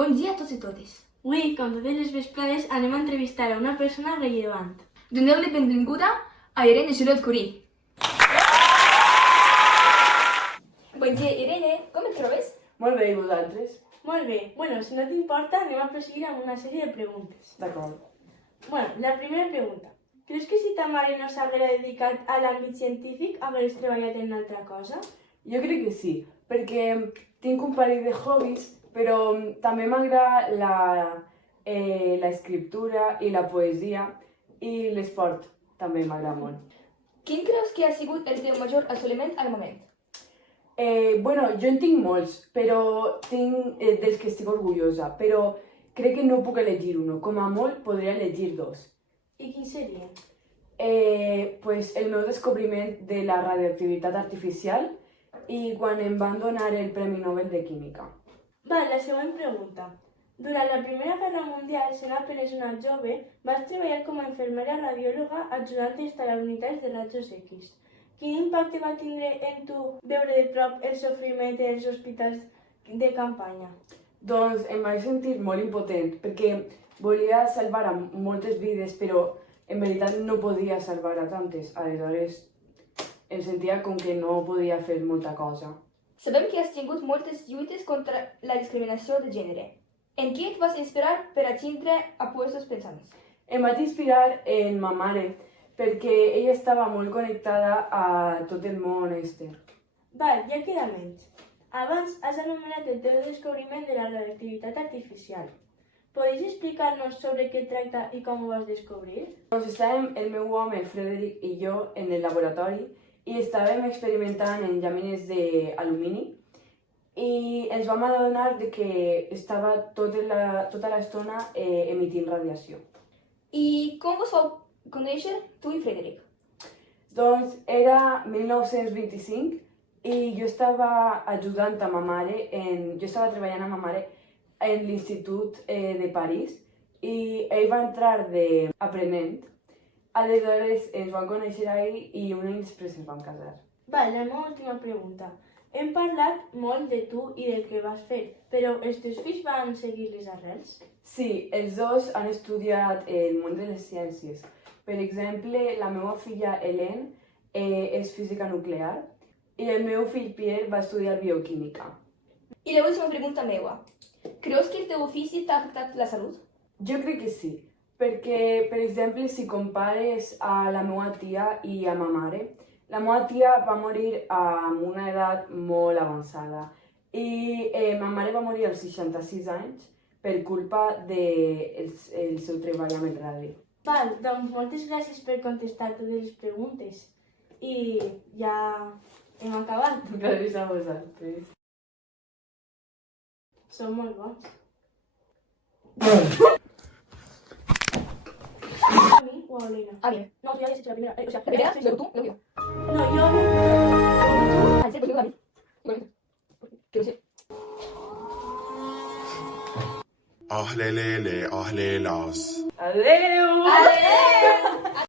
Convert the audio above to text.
Bon dia a tots i totes. Avui, com totes les vesprades, anem a entrevistar a una persona rellevant. Doneu la benvinguda a Irene Juliot Curie. Bon dia, Irene. Com et trobes? Molt bé, i vosaltres? Molt bé. Bueno, si no t'importa, anem a proseguir amb una sèrie de preguntes. D'acord. Bueno, la primera pregunta. Creus que si ta mare no s'haguera dedicat a l'àmbit científic, hagués treballat en una altra cosa? Jo crec que sí, perquè tinc un parell de hobbies, però també m'agrada l'escriptura i la poesia i l'esport també m'agrada molt. Quin creus que ha sigut el teu major assoliment al moment? Bueno, jo en tinc molts, però tinc dels que estic orgullosa, però crec que no puc elegir un, com a molt podria elegir dos. I quin seria? Pues el meu descobriment de la radioactivitat artificial i quan em van donar el Premi Nobel de Química. Va, la següent pregunta. Durant la Primera Guerra Mundial, sent apenas una jove, vas treballar com a infermera radiòloga ajudant a instal·lar unitats de rajos X. Quin impacte va tindre en tu veure de prop el sofriment dels hospitals de campanya? Doncs em vaig sentir molt impotent perquè volia salvar a moltes vides, però en veritat no podia salvar a tantes. Aleshores em sentia com que no podia fer molta cosa. Sabem que has tingut moltes lluites contra la discriminació de gènere. En qui et vas inspirar per a tindre aquests pensaments? Em vaig inspirar en ma mare perquè ella estava molt connectada a tot el món este. Val, ja queda menys. Abans has anomenat el teu descobriment de la radioactivitat artificial. Podries explicar-nos sobre què tracta i com ho vas descobrir? Doncs estàvem el meu home, Frederic, i jo en el laboratori i estàvem experimentant en llàmines d'alumini i ens vam adonar que estava tota l'estona emitint radiació. I com vos vau conèixer tu i Frederic? Doncs era 1925 i jo estava ajudant a ma mare, jo estava treballant amb ma mare en l'Institut de París i ell va entrar d'aprenent. Aleshores ens vam conèixer ahir i un any després ens vam casar. Val, la meva última pregunta. Hem parlat molt de tu i del que vas fer, però els teus fills van seguir les arrels? Sí, els dos han estudiat el món de les ciències. Per exemple, la meva filla Hélène és física nuclear i el meu fill Pierre va estudiar bioquímica. I la última pregunta meva. Creus que el teu ofici t'ha afectat la salut? Jo crec que sí, perquè, per exemple, si compares a la meva tia i a ma mare, la meva tia va morir amb una edat molt avançada i ma mare va morir als 66 anys per culpa del seu treball amb el radi. Val, doncs moltes gràcies per contestar totes les preguntes. I ja hem acabat. Gràcies a vosaltres. Són molt bons. A mi o a Olena? A mi. No, tu ja has hecho la primera. O sea, La primera, luego tú, luego yo. No, yo. Ah, sí, pues luego a mí. Igualmente. Quiero decir. Ahlelele, ahlelas. Adeu! ¡Adeu!